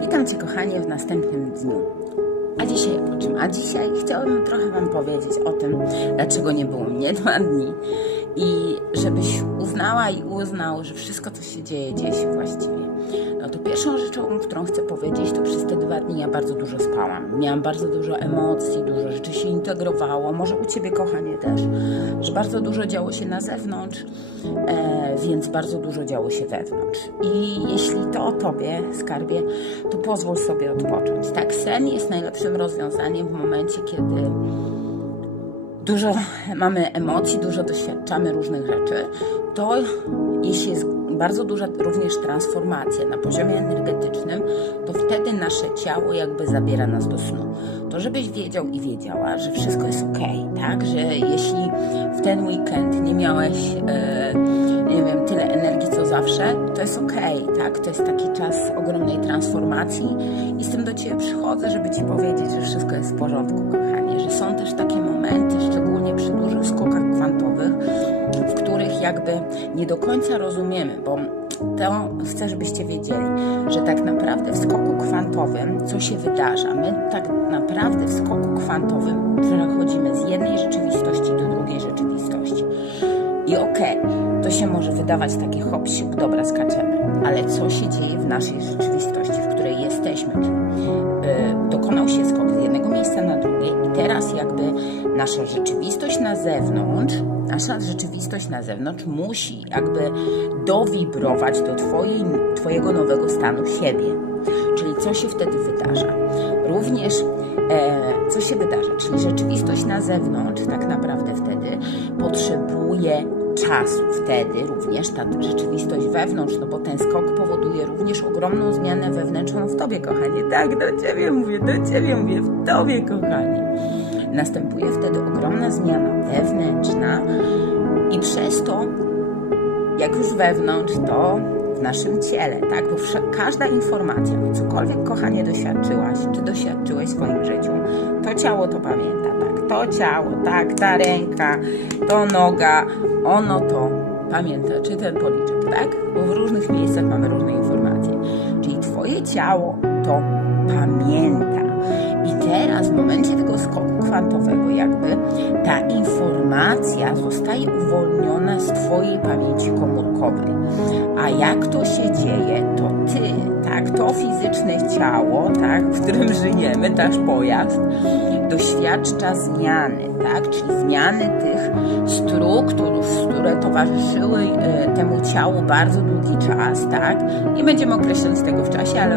Witam Cię, kochanie, w następnym dniu. A dzisiaj o czym? A dzisiaj chciałabym trochę Wam powiedzieć o tym, dlaczego nie było mnie dwa dni i żebyś uznała i uznał, że wszystko, co się dzieje, dzieje się właściwie. No to pierwszą rzeczą, którą chcę powiedzieć, to przez te dwa dni ja bardzo dużo spałam. Miałam bardzo dużo emocji, dużo rzeczy się integrowało, może u Ciebie, kochanie, też, że bardzo dużo działo się na zewnątrz, e, więc bardzo dużo działo się wewnątrz. I jeśli to o Tobie, skarbie, to pozwól sobie odpocząć. Tak, sen jest najlepszym rozwiązaniem w momencie, kiedy dużo mamy emocji, dużo doświadczamy różnych rzeczy, to jeśli jest bardzo duża również transformacja na poziomie energetycznym, to wtedy nasze ciało jakby zabiera nas do snu. To żebyś wiedział i wiedziała, że wszystko jest ok, tak? Że jeśli w ten weekend nie miałeś, e, nie wiem, tyle energii co zawsze, to jest ok, tak? To jest taki czas ogromnej transformacji i z tym do Ciebie przychodzę, żeby Ci powiedzieć, że wszystko jest w porządku, kochanie, że są też takie momenty, jakby nie do końca rozumiemy, bo to chcę, żebyście wiedzieli, że tak naprawdę w skoku kwantowym co się wydarza? My tak naprawdę w skoku kwantowym przechodzimy z jednej rzeczywistości do drugiej rzeczywistości. I okej, to się może wydawać takie hop dobra, skaczemy, ale co się dzieje w naszej rzeczywistości, nasza rzeczywistość na zewnątrz, nasza rzeczywistość na zewnątrz musi jakby dowibrować do twojej, twojego nowego stanu siebie. Czyli co się wtedy wydarza? Również e, co się wydarza? Czyli rzeczywistość na zewnątrz tak naprawdę wtedy potrzebuje czasu. Wtedy również ta rzeczywistość wewnątrz, no bo ten skok powoduje również ogromną zmianę wewnętrzną w tobie, kochanie. Tak, do ciebie mówię, do ciebie mówię, w tobie, kochanie. Następuje wtedy ogromna zmiana wewnętrzna i przez to jak już wewnątrz, to w naszym ciele, tak? Bo każda informacja, cokolwiek kochanie doświadczyłaś, czy doświadczyłeś w swoim życiu, to ciało to pamięta, tak? To ciało, tak? Ta ręka, to noga, ono to pamięta, czy ten policzek, tak? Bo w różnych miejscach mamy różne informacje. Czyli twoje ciało to pamięta. Teraz w momencie tego skoku kwantowego jakby ta informacja zostaje uwolniona z Twojej pamięci komórkowej. A jak to się dzieje, to Ty, tak, to fizyczne ciało, tak, w którym żyjemy, nasz pojazd, doświadcza zmiany, tak, czyli zmiany tych struktur, które towarzyszyły e, temu ciału bardzo długi czas, tak. Nie będziemy określać tego w czasie, ale